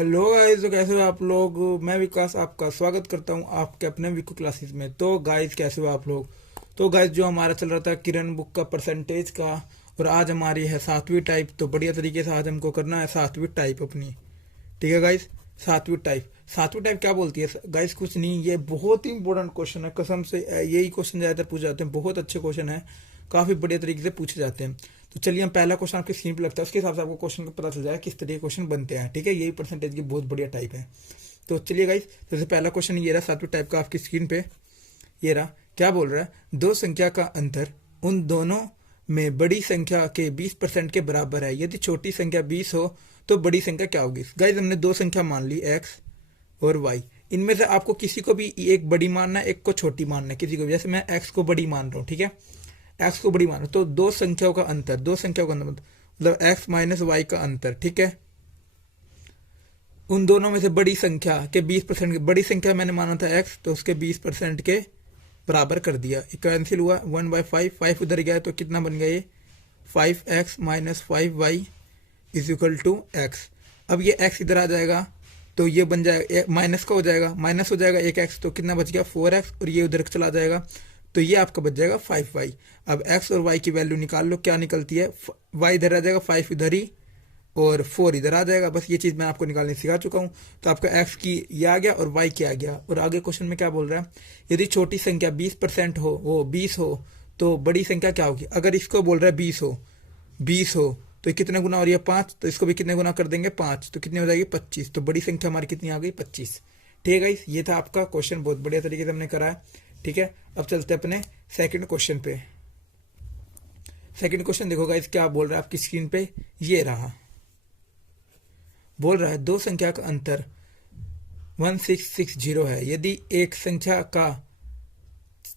Hello guys, तो कैसे हो आप लोग। मैं विकास आपका स्वागत करता हूं आपके अपने विको क्लासेस में। तो गाइस कैसे हो आप लोग। तो गाइस जो हमारा चल रहा था किरण बुक का परसेंटेज का, और आज हमारी है 7वीं टाइप। तो बढ़िया तरीके से आज हमको करना है 7वीं टाइप अपनी। ठीक है गाइस। 7वीं टाइप क्या बोलती है गाइस। कुछ नहीं, ये बहुत ही इंपॉर्टेंट क्वेश्चन है कसम से। यही क्वेश्चन ज्यादातर पूछे जाते हैं, बहुत अच्छे क्वेश्चन है, काफी बढ़िया तरीके से पूछे जाते हैं। तो चलिए हम पहला क्वेश्चन आपकी स्क्रीन पे लगता है, उसके हिसाब से आपको क्वेश्चन का पता चल जाएगा किस तरीके के क्वेश्चन बनते हैं। ठीक है, यही परसेंटेज की बहुत बढ़िया टाइप है। तो चलिए गाइस, जैसे पहला क्वेश्चन ये रहा 7वीं टाइप का आपकी स्क्रीन पे। ये रहा, क्या बोल रहा है, दो संख्या का अंतर उन दोनों में बड़ी संख्या के 20% के बराबर है। यदि छोटी संख्या 20 हो तो बड़ी संख्या क्या होगी। गाइस हमने दो संख्या मान ली, एक्स और वाई। इनमें से आपको किसी को भी एक बड़ी मानना है, एक को छोटी मानना है, किसी को भी। जैसे मैं एक्स को बड़ी मान रहा हूँ, ठीक है, एक्स को बड़ी मान रहा हूँ। तो दो संख्याओं का अंतर, मतलब एक्स माइनस वाई का अंतर, ठीक है, उन दोनों में से बड़ी संख्या के 20%, बड़ी संख्या मैंने माना था एक्स, तो उसके 20% के बराबर कर दिया। कैंसिल हुआ 1/5, 5 उधर गया तो कितना बन गया ये 5x minus 5y is equal to x. अब ये x इधर आ जाएगा तो ये बन जाएगा माइनस का हो जाएगा, माइनस हो जाएगा एक x, तो कितना बच गया 4x, और ये उधर चला जाएगा तो ये आपका बच जाएगा 5y। अब x और y की वैल्यू निकाल लो, क्या निकलती है, y इधर आ जाएगा, 5 इधर ही और 4 इधर आ जाएगा। बस ये चीज़ मैं आपको निकालने सिखा चुका हूँ। तो आपका x की ये आ गया और y की आ गया। और आगे क्वेश्चन में क्या बोल रहा है, यदि छोटी संख्या 20% हो, वो 20 हो, तो बड़ी संख्या क्या होगी। अगर इसको बोल रहा है 20 हो तो कितने गुना हो रही है 5, तो इसको भी कितने गुना कर देंगे 5, तो कितनी हो जाएगी 25। तो बड़ी संख्या हमारी कितनी आ गई 25। ठीक है गाइस, ये था आपका क्वेश्चन, बहुत बढ़िया तरीके से हमने करा है। ठीक है, अब चलते हैं अपने सेकंड क्वेश्चन पे। सेकंड क्वेश्चन देखो गाइस क्या बोल रहा है आपकी स्क्रीन पे। ये रहा, बोल रहा है दो संख्या का अंतर 1660 है। यदि एक संख्या का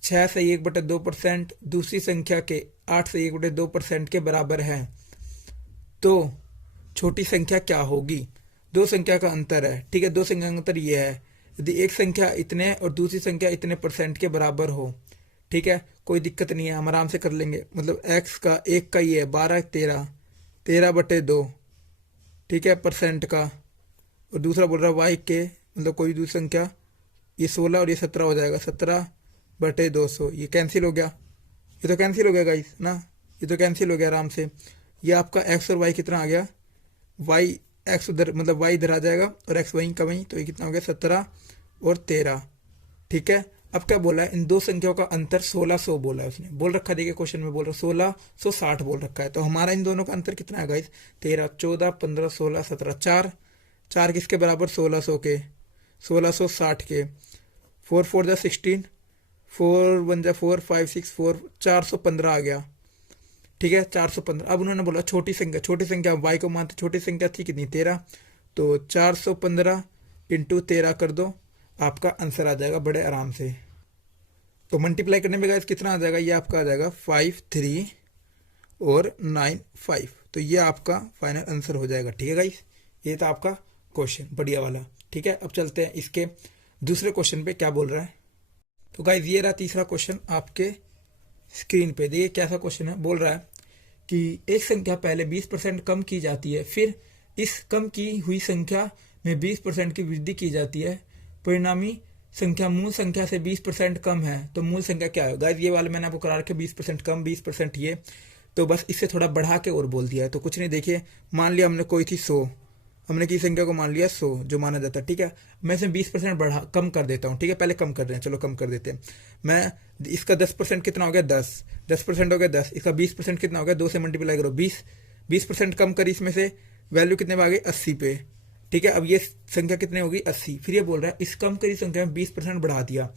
6 से 1/2% दूसरी संख्या के 8 से 1/2% के बराबर है तो छोटी संख्या क्या होगी। दो संख्या का अंतर है, ठीक है, दो संख्या का अंतर ये है, यदि एक संख्या इतने और दूसरी संख्या इतने परसेंट के बराबर हो, ठीक है, कोई दिक्कत नहीं है, हम आराम से कर लेंगे। मतलब एक्स का एक का ये है 12 13/2, ठीक है, परसेंट का, और दूसरा बोल रहा है वाई के, मतलब कोई दूसरी संख्या, ये 16 और ये 17 हो जाएगा, 17/200। ये कैंसिल हो गया, ये तो कैंसिल हो गया गाइस ना, ये तो कैंसिल हो गया आराम से। ये आपका एक्स और वाई कितना आ गया, वाई एक्स उधर, मतलब वाई इधर आ जाएगा और एक्स वहीं का वहीं, तो ये कितना हो गया 17 और 13। ठीक है, अब क्या बोला है, इन दो संख्याओं का अंतर 1600 बोला है उसने, बोल रखा, देखिए क्वेश्चन में बोल रहा 1660 बोल रखा है। तो हमारा इन दोनों का अंतर कितना है गाइस, 13, 14, 15, 16, 17, 4 किसके बराबर 1600 के, 1660 के। 4 4 जा 16, 4 1 जा 4, 5 6 4, 415 आ गया। ठीक है, 415। अब उन्होंने बोला छोटी संख्या y को मानते, छोटी संख्या थी कितनी 13, तो 415 इंटू 13 कर दो, आपका आंसर आ जाएगा बड़े आराम से। तो मल्टीप्लाई करने में गाइस कितना आ जाएगा, ये आपका आ जाएगा 5 3 और 9 5। तो ये आपका फाइनल आंसर हो जाएगा। ठीक है गाइस, ये था आपका क्वेश्चन बढ़िया वाला। ठीक है, अब चलते हैं इसके दूसरे क्वेश्चन पे क्या बोल रहा है। तो गाइस ये रहा तीसरा क्वेश्चन आपके स्क्रीन पे। देखिए कैसा क्वेश्चन है, बोल रहा है कि एक संख्या पहले 20% कम की जाती है, फिर इस कम की हुई संख्या में 20% की वृद्धि की जाती है, परिणामी संख्या मूल संख्या से 20% कम है, तो मूल संख्या क्या है। गाइस ये वाले मैंने आपको करा रखे 20% कम 20% ये, तो बस इससे थोड़ा बढ़ा के और बोल दिया है। तो कुछ नहीं, देखिए मान लिया हमने कोई थी 100, हमने की संख्या को मान लिया 100 जो माना जाता है। ठीक है, मैं इसमें 20% बढ़ा कम कर देता हूँ। ठीक है, पहले कम कर रहे हैं, चलो कम कर देते हैं। मैं इसका 10% कितना हो गया 10% हो गया 10, इसका 20% कितना हो गया 2 से मल्टीप्लाई करो 20% कम करी, इसमें से वैल्यू कितने में आ गई 80 पे। ठीक है, अब ये संख्या कितने होगी 80। फिर ये बोल रहा है इस कम करी संख्या में 20% बढ़ा दिया,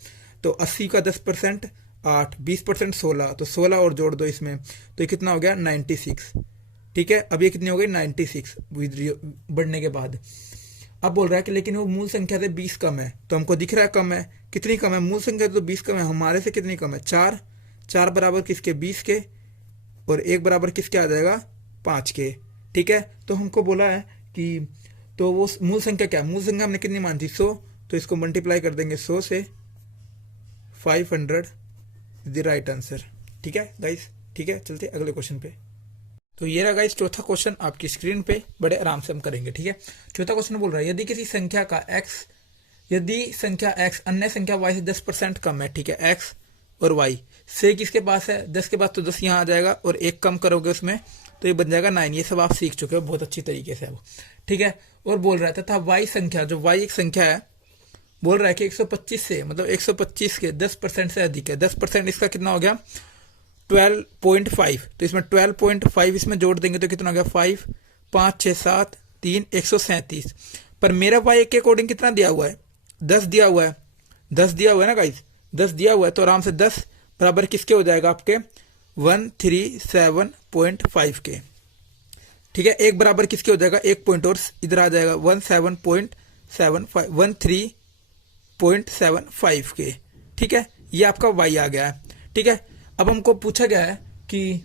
तो 80 का 10% 8, 20% 16, तो 16 और जोड़ दो इसमें, तो ये कितना हो गया 96। ठीक है, अब ये कितनी हो गई 96 बढ़ने के बाद। अब बोल रहा है कि लेकिन वो मूल संख्या से 20 कम है, तो हमको दिख रहा है कम है, कितनी कम है, मूल संख्या तो 20 कम है, हमारे से कितनी कम है 4 बराबर किसके 20 के, और 1 बराबर किसके आ जाएगा 5 के। ठीक है, तो हमको बोला है कि तो वो मूल संख्या क्या है, मूल संख्या हमने कितनी मान थी 100, तो इसको मल्टीप्लाई कर देंगे 100 से 500 द राइट आंसर। ठीक है गाइस, ठीक है, चलते अगले क्वेश्चन पे। तो ये रहा गाइस चौथा क्वेश्चन आपकी स्क्रीन पे, बड़े आराम से हम करेंगे, ठीक है। चौथा क्वेश्चन बोल रहा है, यदि किसी संख्या का x, यदि संख्या x अन्य संख्या y से 10% कम है, ठीक है, x और y से किसके पास है 10 के पास, तो 10 यहाँ आ जाएगा और एक कम करोगे उसमें तो ये बन जाएगा 9। ये सब आप सीख चुके हो बहुत अच्छी तरीके से वो, ठीक है। और बोल रहा है तथा y संख्या, जो y एक संख्या है, बोल रहा है कि 125 से, मतलब 125 के 10% से अधिक है। 10% इसका कितना हो गया 12.5, तो इसमें 12.5 इसमें जोड़ देंगे तो कितना हो गया 5, 5, 6, 7, 3, 137। पर मेरा y के अकॉर्डिंग कितना दिया हुआ है 10 दिया हुआ है, 10 दिया हुआ है ना गाइज, 10 दिया हुआ है, तो आराम से 10 बराबर किसके हो जाएगा आपके 137.5 के, ठीक है। एक बराबर किसके हो जाएगा, एक पॉइंट और इधर आ जाएगा 13.75 के, ठीक है। ये आपका y आ गया है, ठीक है। अब हमको पूछा गया है कि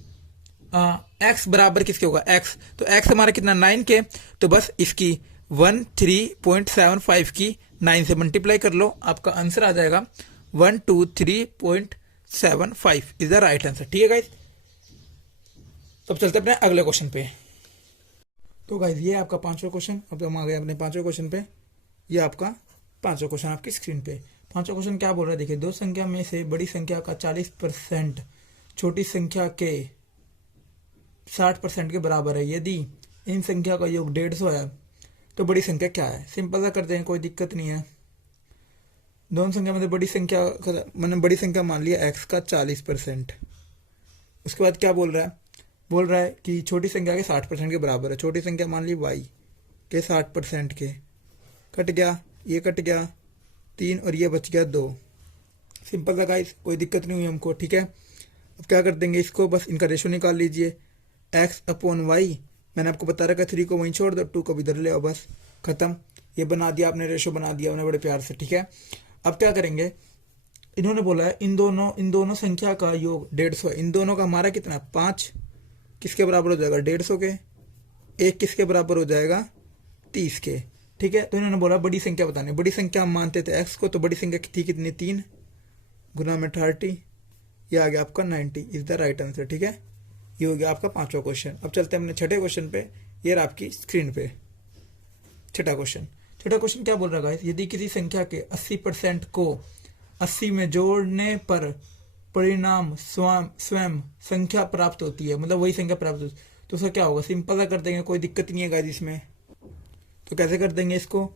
x बराबर किसके होगा x, तो x हमारा कितना 9 के, तो बस इसकी 13.75 की 9 से मल्टीप्लाई कर लो, आपका आंसर आ जाएगा 123.75 इज द राइट आंसर, ठीक है गाइज। अब चलते अपने अगले क्वेश्चन पे। तो गाइज ये आपका पांचवा क्वेश्चन, अब हम आ गए अपने पांचवें क्वेश्चन पे। ये आपका पांचवा क्वेश्चन आपकी स्क्रीन पे। पांचवा क्वेश्चन क्या बोल रहा है, देखिए, दो संख्या में से बड़ी संख्या का 40% छोटी संख्या के 60% के बराबर है। यदि इन संख्या का योग 150 है तो बड़ी संख्या क्या है। सिंपल सा करते हैं, कोई दिक्कत नहीं है। दोनों संख्या में बड़ी संख्या, मैंने बड़ी संख्या मान लिया x का 40%। उसके बाद क्या बोल रहा है, बोल रहा है कि छोटी संख्या के 60% के बराबर है। छोटी संख्या मान ली y के 60% के, कट गया, ये कट गया 3 और ये बच गया 2। सिंपल सा गाइस, कोई दिक्कत नहीं हुई हमको, ठीक है। अब क्या कर देंगे इसको, बस इनका रेशो निकाल लीजिए, x/y। मैंने आपको बता रखा 3 को वहीं छोड़ दो, 2 को इधर ले आओ, बस खत्म। ये बना दिया आपने, रेशो बना दिया उन्हें बड़े प्यार से, ठीक है। अब क्या करेंगे, इन्होंने बोला है इन दोनों संख्या का योग 150 है। इन दोनों का हमारा कितना 5 किसके बराबर हो जाएगा 150 के, एक किसके बराबर हो जाएगा 30 के, ठीक है। तो इन्होंने बोला बड़ी संख्या बतानी। बड़ी संख्या हम मानते थे x को, तो बड़ी संख्या थी कितनी 3 गुना में 30, ये आ गया आपका 90 इज द राइट आंसर, ठीक है। ये हो गया आपका पांचवा क्वेश्चन। अब चलते हैं अपने छठे क्वेश्चन पे। ये रहा आपकी स्क्रीन पे छठा क्वेश्चन। छठा क्वेश्चन क्या बोल रहा है, यदि किसी संख्या के 80% को 80 में जोड़ने पर परिणाम स्वयं संख्या प्राप्त होती है, मतलब वही संख्या प्राप्त होती है, तो उसका क्या होगा। सिंपल सा कर देंगे, कोई दिक्कत नहीं है गाइस इसमें। तो कैसे कर देंगे इसको,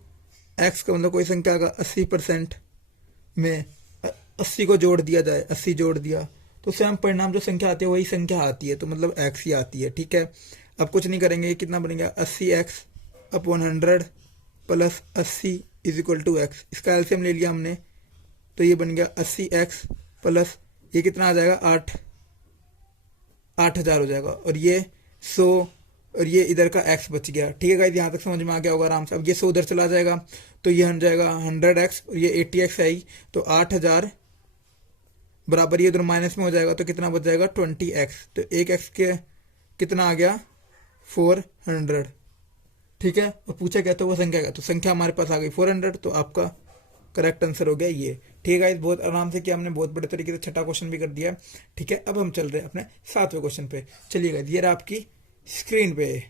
x का मतलब कोई संख्या का 80% में 80 को जोड़ दिया जाए, 80 जोड़ दिया तो स्वयं परिणाम जो संख्या आती है वही संख्या आती है, तो मतलब x ही आती है, ठीक है। अब कुछ नहीं करेंगे, ये कितना बनेगा 80x/100 plus 80 is equal to x। इसका एलसीएम ले लिया हमने, तो ये बन गया 80x प्लस ये कितना आ जाएगा 8000 हो जाएगा, और ये 100 और ये इधर का x बच गया, ठीक है गाइस। यहाँ तक समझ में आ गया होगा आराम से। अब ये 100 उधर चला जाएगा तो ये बन जाएगा 100x और ये 80x है, तो 8000 बराबर ये उधर माइनस में हो जाएगा, तो कितना बच जाएगा 20x। तो एक x के कितना आ गया 400, ठीक है। और पूछा क्या, तो वो संख्या क्या, तो संख्या हमारे पास आ गई 400, तो आपका करेक्ट आंसर हो गया ये, ठीक है। बहुत आराम से किया हमने, बहुत बड़े तरीके से छठा क्वेश्चन भी कर दिया, ठीक है। अब हम चल रहे हैं अपने सातवें क्वेश्चन पे। चलिएगा, ये रहा आपकी स्क्रीन पे।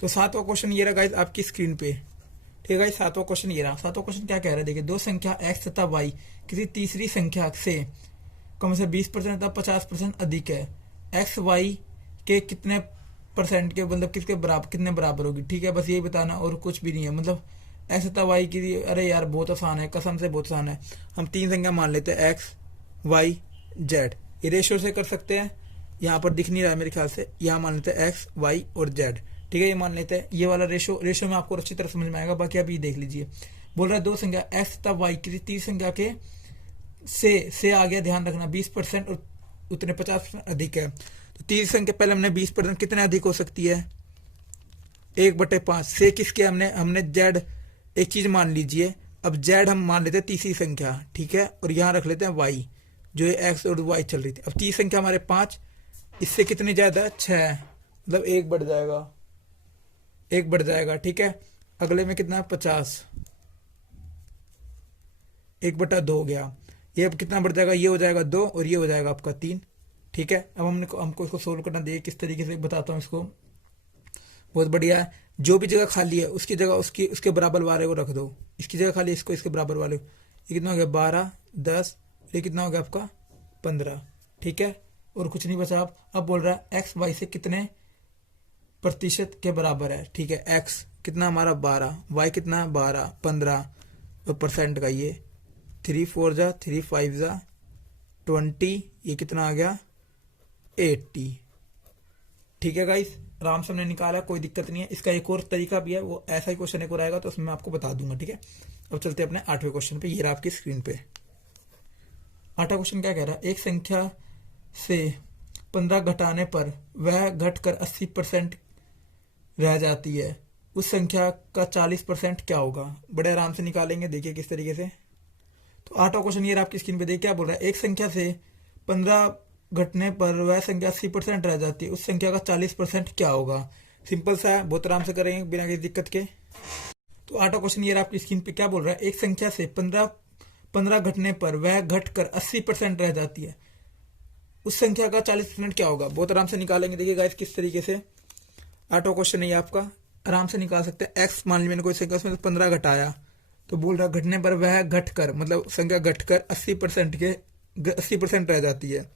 तो सातवां क्वेश्चन ये रहा गाइस आपकी स्क्रीन पे, ठीक है गाइस। सातवां क्वेश्चन ये रहा। सातवां क्वेश्चन क्या कह रहा है, देखिए, दो संख्या x तथा y किसी तीसरी संख्या से कम से 20% तथा 50% अधिक है। x y के कितने परसेंट के, मतलब किसके बराबर, कितने बराबर होगी, ठीक है। बस यही बताना और कुछ भी नहीं है। मतलब x तथा y की, अरे यार बहुत आसान है, कसम से बहुत आसान है। हम तीन संख्या मान लेते हैं x y z, ये रेशो से कर सकते हैं। यहाँ पर दिख नहीं रहा है मेरे ख्याल से, यहाँ मान लेते हैं x y और z, ठीक है। ये मान लेते हैं, ये वाला रेशो में आपको अच्छी तरह समझ में आएगा। बाकी आप ये देख लीजिए, बोल रहा है दो संख्या x तथा y किसी तीसरी संख्या के से आ गया, ध्यान रखना 20% और उतने 50% अधिक है। तो तीसरी संख्या पहले हमने 20% कितने अधिक हो सकती है 1/5 से किसके, हमने z एक चीज मान लीजिए। अब z हम मान लेते हैं तीसरी संख्या, ठीक है, और यहाँ रख लेते हैं y, जो है x और y चल रही थी। अब तीसरी संख्या हमारे 5, इससे कितनी ज्यादा 6, मतलब 1 बढ़ जाएगा, 1 बढ़ जाएगा, ठीक है। अगले में कितना 50, 1/2 हो गया। ये अब कितना बढ़ जाएगा, ये हो जाएगा 2 और ये हो जाएगा आपका 3, ठीक है, अब हमको इसको सोल्व करना, देखिए किस तरीके से बताता हूँ इसको। बहुत बढ़िया है। जो भी जगह खाली है उसकी जगह उसके बराबर वाले को रख दो। इसकी जगह खाली है, इसके बराबर वाले को। ये कितना हो गया 12, 10, ये कितना हो गया आपका 15। ठीक है, और कुछ नहीं बचा। अब बोल रहा है एक्स वाई से कितने प्रतिशत के बराबर है। ठीक है, एक्स कितना हमारा 12, वाई कितना 12, 15 और परसेंट का ये 3 4 जा 3 5 जा 20, ये कितना आ गया 80। ठीक है गाइस, आराम से हमने निकाला, कोई दिक्कत नहीं है। इसका एक और तरीका भी है, वो ऐसा ही क्वेश्चन एक और आएगा तो उसमें मैं आपको बता दूंगा। ठीक है, अब चलते हैं अपने 8वें क्वेश्चन पे। ये रहा आपकी स्क्रीन पे 8वां क्वेश्चन। क्या कह रहा है, एक संख्या से 15 घटाने पर वह घटकर 80% रह जाती है, उस संख्या का 40% क्या होगा। बड़े आराम से निकालेंगे, देखिए किस तरीके से। तो 8वां क्वेश्चन ये आपकी स्क्रीन पे देखिए, क्या बोल रहा है, एक संख्या से 15 घटने पर वह संख्या 80% रह जाती है, उस संख्या का 40% क्या होगा। सिंपल सा है, बहुत आराम से करेंगे बिना किसी दिक्कत के। तो 8वां क्वेश्चन ये आपकी स्क्रीन पे क्या बोल रहा है, एक संख्या से 15 घटने पर वह घटकर 80% रह जाती है, उस संख्या का 40% क्या होगा। बहुत आराम से निकालेंगे, देखिए गाइस किस तरीके से। 8वां क्वेश्चन है आपका, आराम से निकाल सकते हैं। एक्स मान लीजिए मैंने कोई संख्या उसमें 15 घटाया, तो बोल रहा घटने पर वह घटकर, मतलब संख्या घटकर 80% रह जाती है,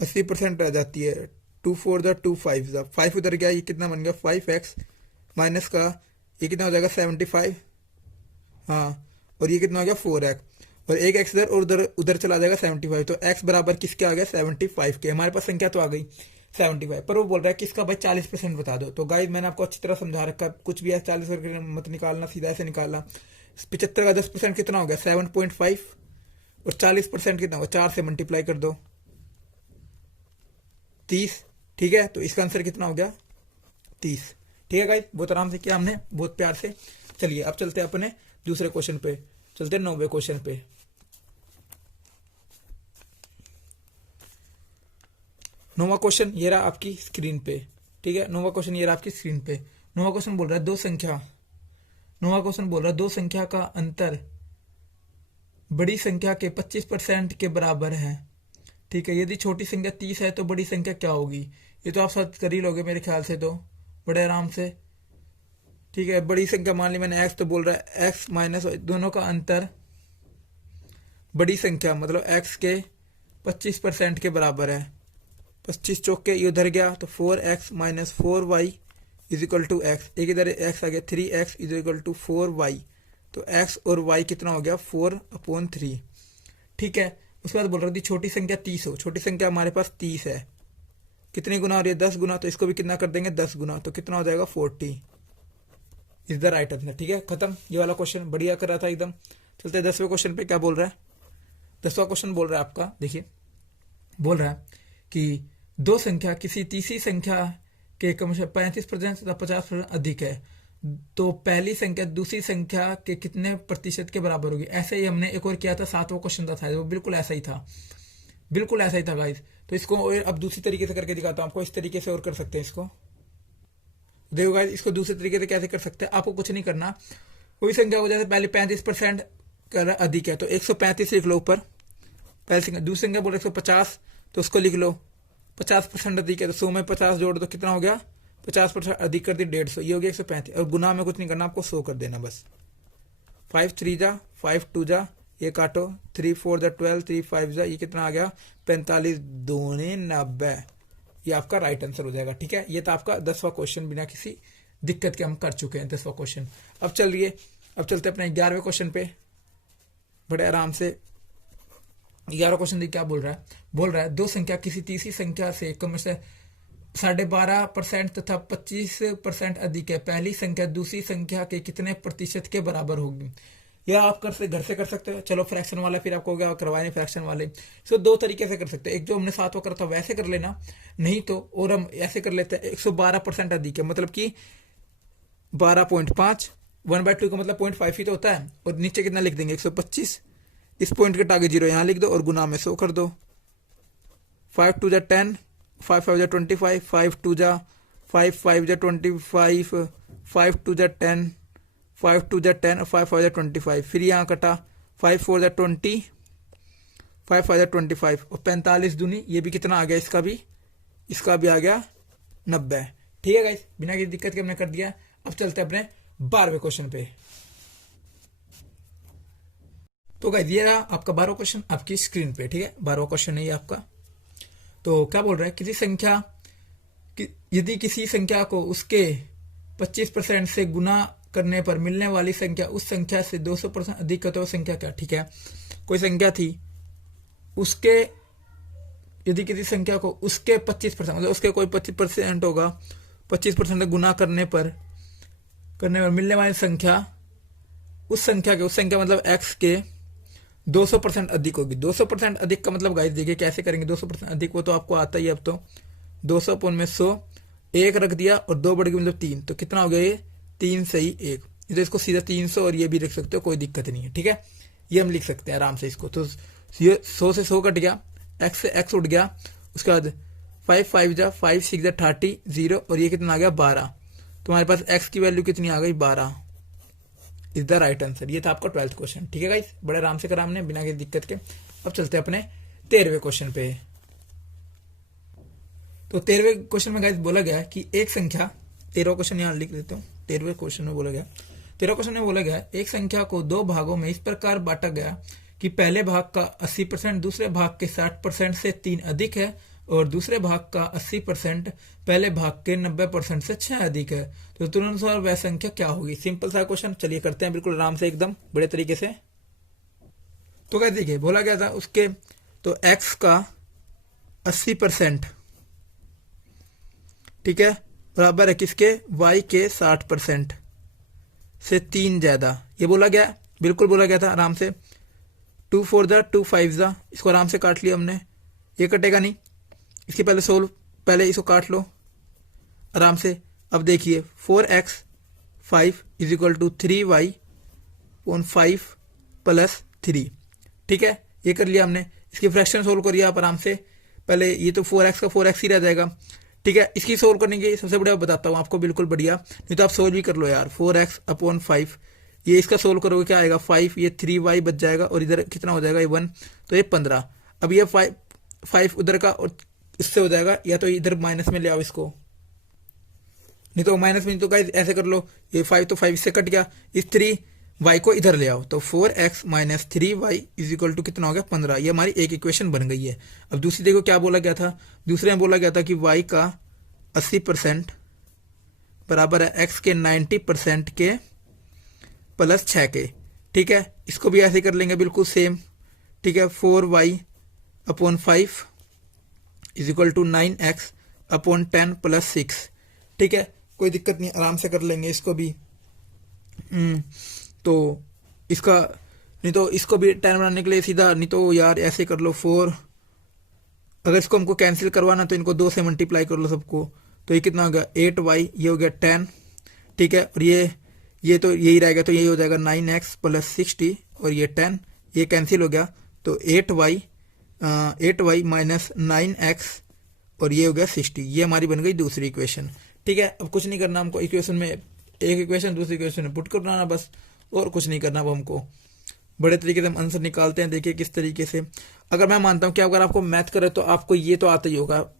80% रह जाती है। 2 4 जा 2 5 जा 5 उधर गया, ये कितना बन गया 5x माइनस का ये कितना हो जाएगा 75। हाँ, और ये कितना हो गया 4x, और एक एक्स इधर और उधर चला जाएगा 75। तो x बराबर किसके आ गया 75 के। हमारे पास संख्या तो आ गई 75, पर वो बोल रहा है कि इसका भाई 40% बता दो। तो गाइस मैंने आपको अच्छी तरह समझा रखा है, कुछ भी है 40 मत निकालना, सीधा ऐसे निकालना। 75 का 10% कितना हो गया 7.5, और 40% कितना होगा 4 से मल्टीप्लाई कर दो 30। ठीक है, तो इसका आंसर कितना हो गया 30। ठीक है गाइस, बहुत आराम से किया हमने, बहुत प्यार से। चलिए अब चलते हैं अपने दूसरे क्वेश्चन पे, चलते हैं 9वें क्वेश्चन पे। 9वां क्वेश्चन ये रहा आपकी स्क्रीन पे। ठीक है, 9वां क्वेश्चन ये रहा आपकी स्क्रीन पे। 9वां क्वेश्चन बोल रहा है दो संख्या का अंतर बड़ी संख्या के 25% के बराबर है। ठीक है, यदि छोटी संख्या 30 है तो बड़ी संख्या क्या होगी। ये तो आप सर्च कर ही लोगे मेरे ख्याल से, तो बड़े आराम से। ठीक है, बड़ी संख्या मान ली मैंने x, तो बोल रहा है x माइनस दोनों का अंतर बड़ी संख्या मतलब x के 25% के बराबर है। 25 चौक के ये उधर गया, तो 4x minus 4y is equal to x. एक इधर x आ गया 3x is equal to 4y। तो x और y कितना हो गया 4/3। ठीक है, उसके बाद बोल रहा थी छोटी संख्या 30 हो। छोटी संख्या हमारे पास 30 है, कितनी गुना हो रही है 10 गुना, तो इसको भी कितना कर देंगे 10 गुना, तो कितना हो जाएगा 40 इज द राइट आंसर। ठीक है, खत्म ये वाला क्वेश्चन, बढ़िया कर रहा था एकदम। चलते हैं 10वें क्वेश्चन पे। क्या बोल रहा है 10वां क्वेश्चन बोल रहा है आपका, देखिए बोल रहा है कि दो संख्या किसी तीसरी संख्या के कम से 35% तथा 50% अधिक है, तो पहली संख्या दूसरी संख्या के कितने प्रतिशत के बराबर होगी। ऐसे ही हमने एक और किया था, 7वां क्वेश्चन था, वो बिल्कुल ऐसा ही था, बिल्कुल ऐसा ही था गाइस। तो इसको और अब दूसरी तरीके से करके दिखाता हूँ आपको। इस तरीके से और कर सकते हैं इसको, देखो गाइस इसको दूसरे तरीके से कैसे कर सकते हैं। आपको कुछ नहीं करना, कोई संख्या को जैसे पहले 35% कर अधिक है तो 135 लिख लो ऊपर पहली संख्या। दूसरी संख्या बोल 150, तो उसको लिख लो 50% अधिक है, तो 100 में 50 जोड़ दो, कितना हो गया 50% अधिक कर दी 150, ये हो गया 135। और गुना में कुछ नहीं करना, आपको 100 कर देना बस। 5 3 जा 5 2 जा, ये काटो 3 4 जा 12 3 5 जा, ये कितना आ गया 45 दूनी 90। ये आपका राइट आंसर हो जाएगा। ठीक है, ये था आपका 10वां क्वेश्चन, बिना किसी दिक्कत के हम कर चुके हैं 10वां क्वेश्चन। अब चलते अपने 11वें क्वेश्चन पे बड़े आराम से। 11वां क्वेश्चन क्या बोल रहा है दो संख्या किसी तीसरी संख्या से कम से 12.5% तथा 25% अधिक है, पहली संख्या दूसरी संख्या के कितने प्रतिशत के बराबर होगी। यह आप घर से कर सकते हो। चलो फ्रैक्शन वाला फिर आपको क्या करवाने, फ्रैक्शन वाले इसको दो तरीके से कर सकते हैं। एक जो हमने 7वां करा था वैसे कर लेना, नहीं तो और हम ऐसे कर लेते हैं 112% अधिक है, मतलब कि 12.5 1/2 का मतलब 0.5 ही तो होता है, और नीचे कितना लिख देंगे 125। इस पॉइंट के टागे 0 यहाँ लिख दो और गुना में 100 कर दो। 5 2 जा 10 5 5 जा 25 5 2 जा 5 5 जा 25 5 2 जा 10 5 2 जा 10 और 5 5 जा 25। फिर यहाँ कटा 5 4 जा 20 5 5 25 और 45 दूनी ये भी कितना आ गया, इसका भी आ गया 90। ठीक है गाइस, बिना किसी दिक्कत के हमने कर दिया। अब चलते हैं अपने 12वें क्वेश्चन पे। तो गाइस ये रहा आपका 12वां क्वेश्चन आपकी स्क्रीन पे। ठीक है, 12वां क्वेश्चन है ये आपका। तो क्या बोल रहा है, यदि किसी संख्या को उसके 25% से गुना करने पर मिलने वाली संख्या उस संख्या से 200% अधिक है तो संख्या क्या। ठीक है, कोई संख्या थी, उसके यदि किसी संख्या को उसके 25% मतलब उसके कोई 25% होगा, 25% गुना करने पर मिलने वाली संख्या उस संख्या मतलब x के 200% अधिक होगी। 200% अधिक का मतलब गाइस देखिए कैसे करेंगे। 200% अधिक वो तो आपको आता ही है। अब तो 200 अपॉन में 100 एक रख दिया और 2 बढ़ गई मतलब 3, तो कितना हो गया ये 3 सही 1। तो इसको सीधा 300 और ये भी लिख सकते हो, कोई दिक्कत नहीं है। ठीक है, ये हम लिख सकते हैं आराम से इसको। तो 100 से 100 कट गया, x से x उठ गया, उसके बाद 5 5 जा 5 6 जा 30 0 और ये कितना आ गया 12। तो हमारे पास x की वैल्यू कितनी आ गई 12 इज द राइट आंसर। ये था आपका 12th क्वेश्चन। ठीक है गाइस, बड़े आराम से करा हमने बिना किसी दिक्कत के। अब चलते हैं अपने 13वें क्वेश्चन पे। तो 13वें क्वेश्चन में गाइस बोला गया कि एक संख्या, 13वां क्वेश्चन यहाँ लिख देता हूँ। 13वें क्वेश्चन में बोला गया, 13वें क्वेश्चन में बोला गया एक संख्या को 2 भागों में इस प्रकार बांटा गया कि पहले भाग का 80% दूसरे भाग के 60% से 3 अधिक है और दूसरे भाग का 80% पहले भाग के 90% से 6 अधिक है, तो तुरंतनुसार वह संख्या क्या होगी। सिंपल सा क्वेश्चन, चलिए करते हैं बिल्कुल आराम से एकदम बड़े तरीके से। तो क्या देखिए बोला गया था उसके, तो x का 80% ठीक है बराबर है किसके, y के 60% से 3 ज्यादा, ये बोला गया, बिल्कुल बोला गया था आराम से। 2 4 जा 2 5 जा, इसको आराम से काट लिया हमने, ये कटेगा नहीं। इसके पहले इसको काट लो आराम से। अब देखिए 4x 5 is equal to 3y 5 plus 3। ठीक है, ये कर लिया हमने। इसकी फ्रैक्शन सोल्व करिए आप आराम से। पहले ये तो 4x का 4x ही रह जाएगा। ठीक है, इसकी सोल्व करने की सबसे बढ़िया बताता हूँ आपको, बिल्कुल बढ़िया, नहीं तो आप सोल्व भी कर लो यार। 4x अपॉन 5, ये इसका सोल्व करोगे क्या आएगा 5, ये 3y बच जाएगा और इधर कितना हो जाएगा ये 1, तो ये 15। अब ये 5 उधर का और इससे हो जाएगा, या तो इधर माइनस में ले आओ इसको, नहीं तो माइनस में, तो गाइस ऐसे कर लो, ये 5 तो 5 से कट गया, इस 3y को इधर ले आओ, तो 4x minus 3y is equal to कितना हो गया 15। ये हमारी एक इक्वेशन बन गई है। अब दूसरी देखो क्या बोला गया था, दूसरे में बोला गया था कि y का 80% बराबर है x के 90% के प्लस 6 के। ठीक है, इसको भी ऐसे कर लेंगे बिल्कुल सेम। ठीक है, 4y upon 5 is equal to 9x upon 10 plus 6। ठीक है, कोई दिक्कत नहीं, आराम से कर लेंगे इसको भी। तो इसका, नहीं तो इसको भी 10 बनाने के लिए सीधा, नहीं तो यार ऐसे कर लो 4, अगर इसको हमको कैंसिल करवाना तो इनको 2 से मल्टीप्लाई कर लो सबको, तो ये कितना हो गया 8y, ये हो गया 10। ठीक है, और ये तो यही रहेगा, तो यही हो जाएगा 9x प्लस 60 और ये 10, ये कैंसिल हो गया, तो 8y माइनस 9x और ये हो गया 60। ये हमारी बन गई दूसरी इक्वेशन। ठीक है, अब कुछ नहीं करना हमको, इक्वेशन में एक इक्वेशन दूसरी इक्वेशन में पुट करना ना बस, और कुछ नहीं करना। वो हमको बड़े तरीके से हम आंसर निकालते हैं। देखिए किस तरीके से, अगर मैं मानता हूँ कि अगर आपको मैथ करे तो आपको ये तो आता ही होगा,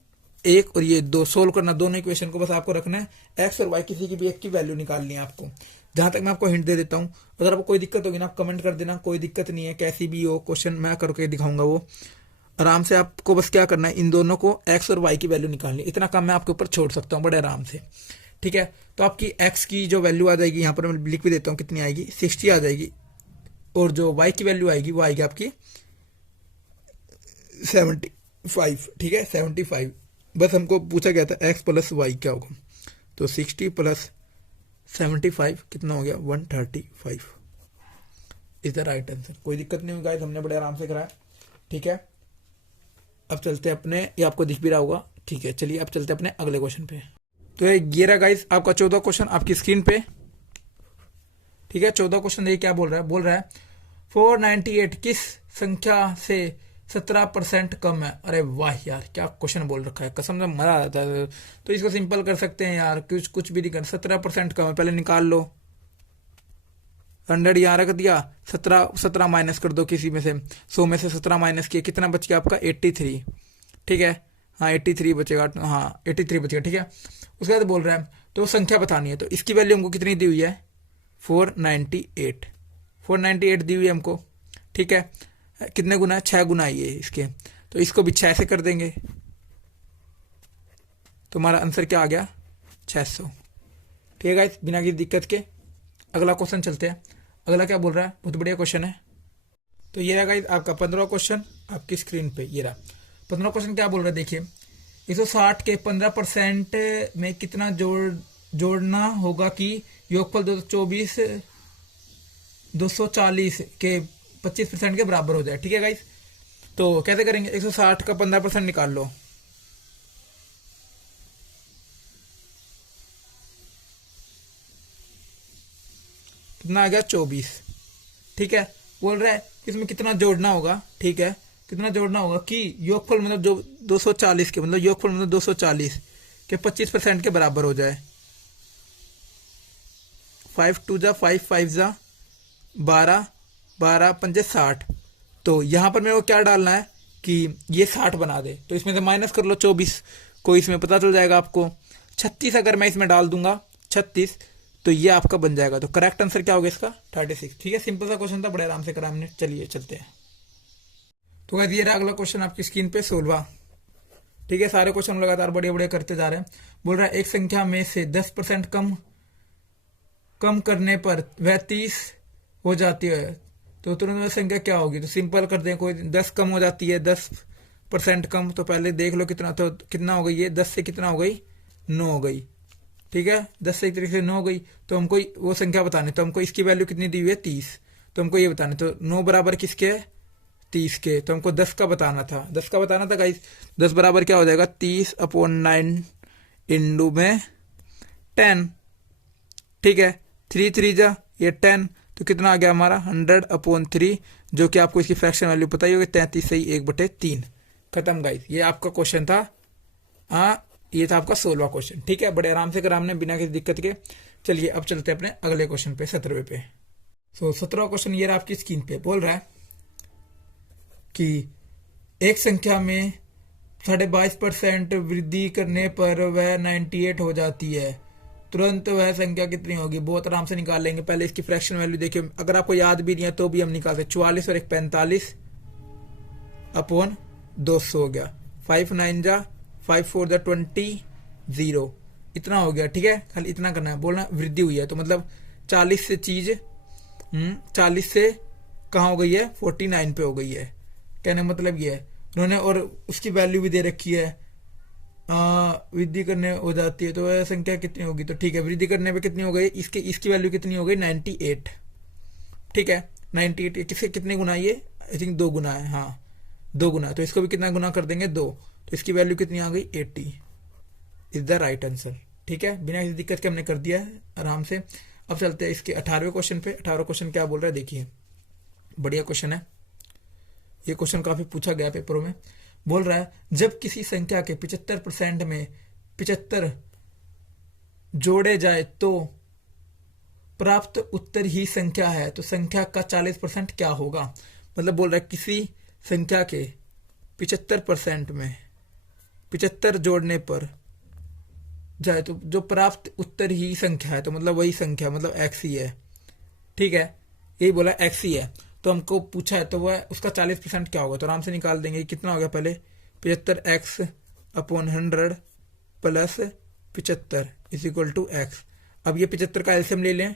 1 और ये 2 सोल्व करना, दोनों इक्वेशन को बस आपको रखना है, एक्स और वाई किसी की भी एक की वैल्यू निकालनी है आपको। जहां तक मैं आपको हिंट दे देता हूँ, अगर आपको कोई दिक्कत होगी ना आप कमेंट कर देना, कोई दिक्कत नहीं है, कैसी भी हो क्वेश्चन मैं करके दिखाऊंगा। वो आराम से आपको बस क्या करना है, इन दोनों को एक्स और वाई की वैल्यू निकालनी, इतना काम मैं आपके ऊपर छोड़ सकता हूँ बड़े आराम से। ठीक है, तो आपकी एक्स की जो वैल्यू आ जाएगी, यहाँ पर मैं लिख भी देता हूँ कितनी आएगी, 60 आ जाएगी, और जो वाई की वैल्यू आएगी वो आएगी आपकी 75। ठीक है, 75। बस हमको पूछा गया था एक्स प्लस वाई क्या होगा, तो 60 प्लस 75 कितना हो गया 135 इज द राइट आंसर। कोई दिक्कत नहीं हुई गाइस, हमने बड़े आराम से कराया। ठीक है, अब चलते अपने, ये आपको दिख भी रहा होगा। ठीक है, चलिए अब चलते अपने अगले क्वेश्चन पे। तो ये रहा गाइस आपका 14 क्वेश्चन आपकी स्क्रीन पे। ठीक है, 14 क्वेश्चन देखिए क्या बोल रहा है 498 किस संख्या से 17% कम है। अरे वाह यार, क्या क्वेश्चन बोल रखा है, कसम से मजा आ जाता है। तो इसको सिंपल कर सकते हैं यार, कुछ भी नहीं कर, 17% कम है, पहले निकाल लो। 100 यहाँ रख दिया, 17 माइनस कर दो किसी में से, 100 में से 17 माइनस किया, कितना बच गया आपका 83। ठीक है, हाँ 83 बचेगा, हाँ 83 बचेगा। ठीक है, उसके बाद बोल रहा है तो संख्या बतानी है, तो इसकी वैल्यू हमको कितनी दी हुई है 498, 498 दी हुई है हमको। ठीक है, कितने गुना है 6 गुना ये इसके, तो इसको भी 6 से कर देंगे, तो हमारा आंसर क्या आ गया 600। ठीक है गाइस, बिना किसी दिक्कत के अगला क्वेश्चन चलते हैं। अगला क्या बोल रहा है, बहुत बढ़िया क्वेश्चन है। तो ये रहा गाइस आपका 15वां क्वेश्चन आपकी स्क्रीन पे, ये रहा 15वां क्वेश्चन। क्या बोल रहा है देखिए, 160 के 15% में कितना जोड़ना होगा कि योगफल 240 के 25% के बराबर हो जाए। ठीक है गाइस, तो कैसे करेंगे, 160 का 15% निकाल लो, कितना आ गया 24। ठीक है, बोल रहा है इसमें कितना जोड़ना होगा। ठीक है, कितना जोड़ना होगा कि योगफल मतलब जो 240 के, मतलब योगफल मतलब 240 के 25% के बराबर हो जाए। 5 2 जा 5 5 जा 12, 12 5 60। तो यहाँ पर मेरे को क्या डालना है कि ये 60 बना दे, तो इसमें से माइनस कर लो 24 को, इसमें पता चल जाएगा आपको 36। अगर मैं इसमें डाल दूंगा 36, तो ये आपका बन जाएगा। तो करेक्ट आंसर क्या होगा इसका 36। ठीक है, सिंपल सा क्वेश्चन था, बड़े आराम से करा हमने। चलिए चलते हैं। तो गाइस ये रहा अगला क्वेश्चन आपकी स्क्रीन पे 16। ठीक है, सारे क्वेश्चन लगातार बढ़िया बढ़िया करते जा रहे हैं। बोल रहा है एक संख्या में से 10% कम करने पर वह 30 हो जाती है, तो तुरंत वह संख्या क्या होगी। तो सिंपल कर दें, कोई 10 कम हो जाती है, 10% कम, तो पहले देख लो कितना, तो कितना हो गई ये 10 से कितना हो गई 9 हो गई। ठीक है, 10 से एक तरीके से 9 हो गई, तो हमको वो संख्या बतानी, तो हमको इसकी वैल्यू कितनी दी हुई है 30, तो हमको ये बताना, तो 9 बराबर किसके है 30 के, तो हमको 10 का बताना था, 10 का बताना था गाइस। 10 बराबर क्या हो जाएगा 30/9 इंटू में 10। ठीक है, 3 3 जा ये 10, तो कितना आ गया हमारा 100/3, जो कि आपको इसकी फ्रैक्शन वैल्यू पता ही होगी, 33 सही 1/3। खत्म गाइस, ये आपका क्वेश्चन था। हाँ, ये था आपका 16वां क्वेश्चन। ठीक है, बड़े आराम से करा हमने बिना किसी दिक्कत के। चलिए अब चलते हैं अपने अगले क्वेश्चन पे, 17वें पे। 17वां क्वेश्चन ये रहा आपकी स्क्रीन पे। बोल रहा है कि एक संख्या में 22.5% वृद्धि करने पर वह 98 हो जाती है, तुरंत वह संख्या कितनी होगी। बहुत आराम से निकाल लेंगे। पहले इसकी फ्रैक्शन वैल्यू देखिए, अगर आपको याद भी नहीं है तो भी हम निकाल सकते। 44 और 1 45/200 हो गया। 5 9 जा 5 4 जा 20 0, इतना हो गया। ठीक है, खाली इतना करना है, बोलना वृद्धि हुई है, तो मतलब 40 से चीज 40 से कहाँ हो गई है 49 पे हो गई है। कहने मतलब ये है उन्होंने, और उसकी वैल्यू भी दे रखी है, वृद्धि करने हो जाती है, तो वह संख्या कितनी होगी। तो ठीक है, वृद्धि करने पे कितनी हो गई, इसकी वैल्यू कितनी हो गई 98। ठीक है, 98 किसके कितने गुना, ये आई थिंक 2 गुना है, हाँ 2 गुना, तो इसको भी कितना गुना कर देंगे 2, तो इसकी वैल्यू कितनी आ गई 80 इज द राइट आंसर। ठीक है, बिना किसी दिक्कत के हमने कर दिया है आराम से। अब चलते हैं इसके 18वें क्वेश्चन पे। 18वां क्वेश्चन क्या बोल रहा है देखिए, बढ़िया क्वेश्चन है ये, क्वेश्चन काफी पूछा गया पेपरों में। बोल रहा है जब किसी संख्या के 75% में 75 जोड़े जाए तो प्राप्त उत्तर ही संख्या है, तो संख्या का 40% क्या होगा। मतलब बोल रहा है किसी संख्या के 75% में 75 जोड़ने पर जाए तो जो प्राप्त उत्तर ही संख्या है, तो मतलब वही संख्या मतलब x ही है। ठीक है, यही बोला x ही है, तो हमको पूछा है तो वह उसका 40% क्या होगा। तो आराम से निकाल देंगे, कितना हो गया पहले 75x/100 plus 75 is equal to x। अब ये 75 का एलसीएम ले लें।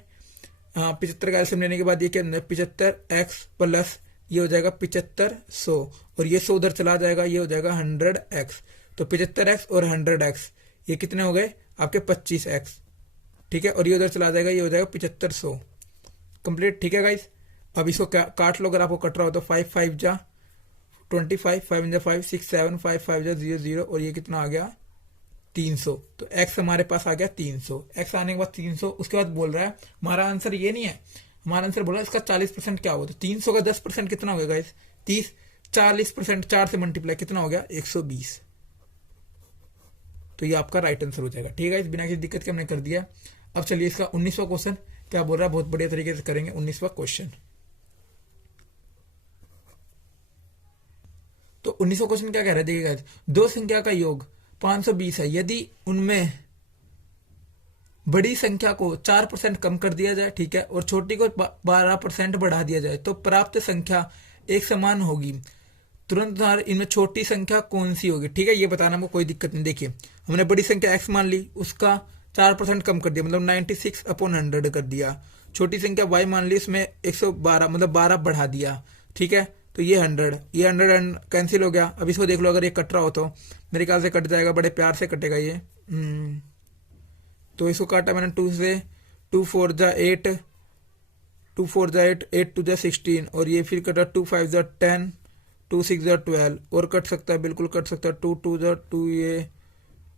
हाँ, 75 का एलसीएम लेने के बाद ये क्या 75x प्लस ये हो जाएगा 7500, और ये 100 उधर चला जाएगा, ये हो जाएगा 100x। तो 75x और 100x ये कितने हो गए आपके 25x। ठीक है, और ये उधर चला जाएगा, ये हो जाएगा 7500 कंप्लीट। ठीक है गाइस, अब इसको काट लो, अगर आपको कट रहा हो तो 5 5 जा 25, 5 जा 5 6 7 5 5 जा 0 0, और ये कितना आ गया 300। तो x हमारे पास आ गया 300। x आने के बाद 300, उसके बाद बोल रहा है हमारा आंसर ये नहीं है, हमारा आंसर बोल रहा है इसका 40% क्या होगा। तो 300 का 10% कितना हो गया गाइस 30, 40% 4 से मल्टीप्लाई कितना हो गया 120। तो ये आपका राइट आंसर हो जाएगा। ठीक है, बिना किसी दिक्कत के हमने कर दिया। अब चलिए इसका 19वां क्वेश्चन क्या बोल रहा है, बहुत बढ़िया तरीके से करेंगे। 19वां क्वेश्चन। तो 19वां क्वेश्चन क्या कह रहा है, देखिएगा, दो संख्या का योग 520 है, यदि उनमें बड़ी संख्या को 4% कम कर दिया जाए, ठीक है, और छोटी को 12% बढ़ा दिया जाए तो प्राप्त संख्या एक समान होगी। तुरंत इनमें छोटी संख्या कौन सी होगी, ठीक है, ये बताना हमको, कोई दिक्कत नहीं। देखिए हमने बड़ी संख्या x मान ली, उसका 4% कम कर दिया, मतलब 96/100 कर दिया। छोटी संख्या y मान ली, उसमें 112 मतलब 12 बढ़ा दिया, ठीक है, तो ये 100 कैंसिल हो गया। अब इसको देख लो, अगर ये कट रहा हो तो मेरे ख्याल से कट जाएगा, बड़े प्यार से कटेगा ये। तो इसको काटा मैंने 2 से, 2 4 जा 8, 2 4 जा 8, 8 2 जा 16, और ये फिर कटा 2 5 जा 10, 2 6 जा 12, और कट सकता है, बिल्कुल कट सकता है। 2 2 जा 2, ये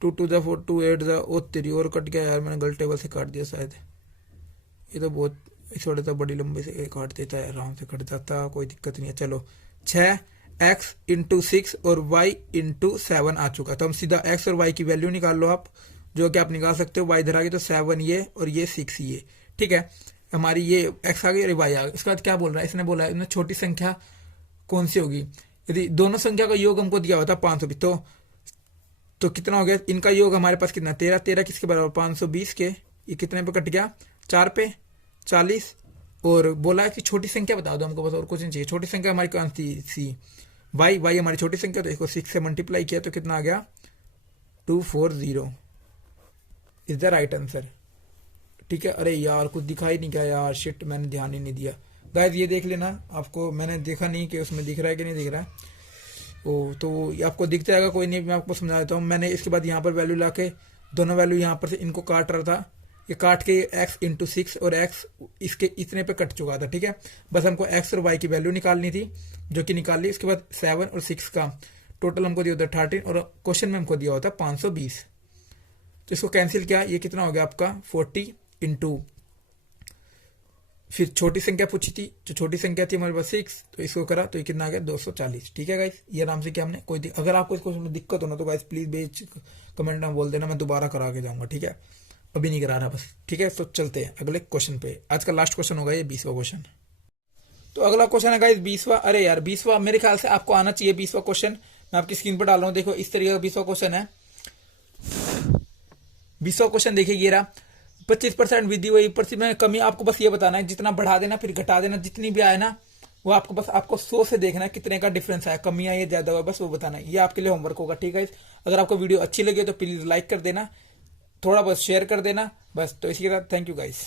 2 2 जा 4, 2 8 जा 3, और कट गया यार, मैंने गलत टेबल से काट दिया शायद। ये तो बहुत थोड़ा सा बड़ी लंबे से काट देता है, आराम से कट जाता, कोई दिक्कत नहीं है। चलो 6x × 6 और y × 7 आ चुका, तो हम सीधा x और y की वैल्यू निकाल लो आप, जो कि आप निकाल सकते हो। y इधर आ गई तो 7 ये, और ये 6 ये, ठीक है। हमारी ये x आ गई और y आ गई। इसके बाद क्या बोल रहा है, इसने बोला है इनमें छोटी संख्या कौन सी होगी। यदि दोनों संख्या का योग हमको दिया हुआ था 520, तो कितना हो गया, इनका योग हमारे पास कितना, 13, 13 किसके बराबर, 520 के, ये कितने पे कट गया, 4 पे 40, और बोला है कि छोटी संख्या बता दो हमको, बस और कुछ नहीं चाहिए। छोटी संख्या हमारी कौन सी, y हमारी छोटी संख्या, तो इसको 6 से मल्टीप्लाई किया तो कितना आ गया, 240 इज द राइट आंसर, ठीक है। अरे यार कुछ दिखाई नहीं, क्या यार, शिट, मैंने ध्यान ही नहीं दिया। गाइस ये देख लेना, आपको मैंने देखा नहीं कि उसमें दिख रहा है कि नहीं दिख रहा है, ओ तो आपको दिख जाएगा, कोई नहीं, मैं आपको समझा देता हूँ। मैंने इसके बाद यहाँ पर वैल्यू लाके दोनों वैल्यू यहाँ पर से इनको काट रहा था, ये काट के x × 6 और x इसके इतने पे कट चुका था, ठीक है। बस हमको x और y की वैल्यू निकालनी थी, जो कि निकाल ली। इसके बाद 7 और 6 का टोटल हमको दिया होता 13, और क्वेश्चन में हमको दिया होता 520, तो इसको कैंसिल किया, ये कितना हो गया आपका 40 × फिर छोटी संख्या पूछी थी, जो छोटी संख्या थी हमारे पास 6, तो इसको करा तो ये कितना आ गया 240, ठीक है गाइस। ये आराम से किया हमने, कोई अगर आपको इसको दिक्कत हो ना तो गाइस प्लीज बेच कमेंट में बोल देना, मैं दोबारा करा के जाऊंगा, ठीक है, अभी नहीं करा रहा बस, ठीक है। तो चलते हैं अगले क्वेश्चन पे। आज का लास्ट क्वेश्चन होगा ये 20वां क्वेश्चन। तो अगला क्वेश्चन है गाइस 20वां। अरे यार 20वां मेरे ख्याल से आपको आना चाहिए 20वां क्वेश्चन, मैं आपकी स्क्रीन पर डाल रहा हूँ, देखो इस तरीके का 20वां क्वेश्चन है। 20वां क्वेश्चन देखिए, ये रहा 25% वृद्धि हुई, प्रति में कमी, आपको बस ये बताना है, जितना बढ़ा देना फिर घटा देना, जितनी भी आए ना वो आपको बस आपको 100 से देखना है कितने का डिफरेंस है, कमी आई है ज्यादा हुआ, बस वो बताना है। ये आपके लिए होमवर्क होगा, ठीक है। अगर आपको वीडियो अच्छी लगी तो प्लीज लाइक कर देना, थोड़ा बहुत शेयर कर देना, बस। तो इसी के साथ थैंक यू गाइस।